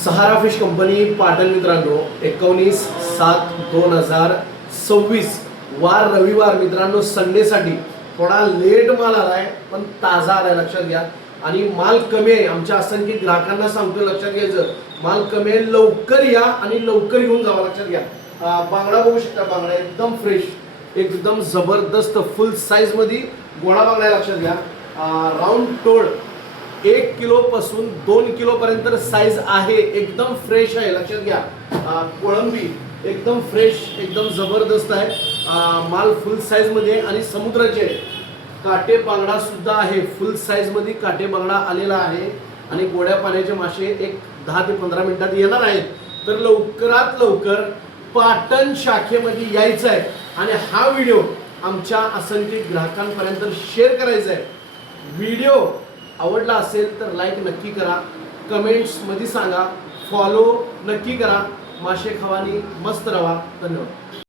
सहारा fish company Patan मित्रांनो 19/7/2026 वार रविवार मित्रांनो संडेसाठी थोडा लेट माल आलाय पण ताजा आलाय लक्षात घ्या आणि माल कमी आहे। आमच्या असंख्य ग्राहकांना सांगतो लक्षात घ्यायचं माल कमी आहे, लवकर या आणि लवकर घेऊन जावा लक्षात घ्या। बांगडा बघू शकता, बांगडा एकदम फ्रेश एकदम जबरदस्त फुल साईज मध्ये गोळा बांगडा लक्षात घ्या। राऊंड टोड 1 किलो पासून 2 किलो पर्यंत साईज आहे, एकदम फ्रेश आहे लक्षात घ्या। कोळंबी एकदम फ्रेश एकदम जबरदस्त आहे, माल फुल साईज मध्ये आणि समुद्राचे काटे बांगडा सुद्धा आहे, फुल साईज मध्ये काटे बांगडा आलेला आहे आणि गोड्या पाण्याचे मासे एक 10 ते 15 मिनिटात येणार आहेत। तर लवकरात लवकर पाटण शाखेमध्ये यायचं आहे आणि हा व्हिडिओ आमच्या असंख्य ग्राहकांपर्यंत शेअर करायचा आहे। व्हिडिओ आवडला असेल तर लाईक नक्की करा, कमेंट्स मध्ये सांगा, फॉलो नक्की करा। मासे खावानी मस्त रहा। धन्यवाद।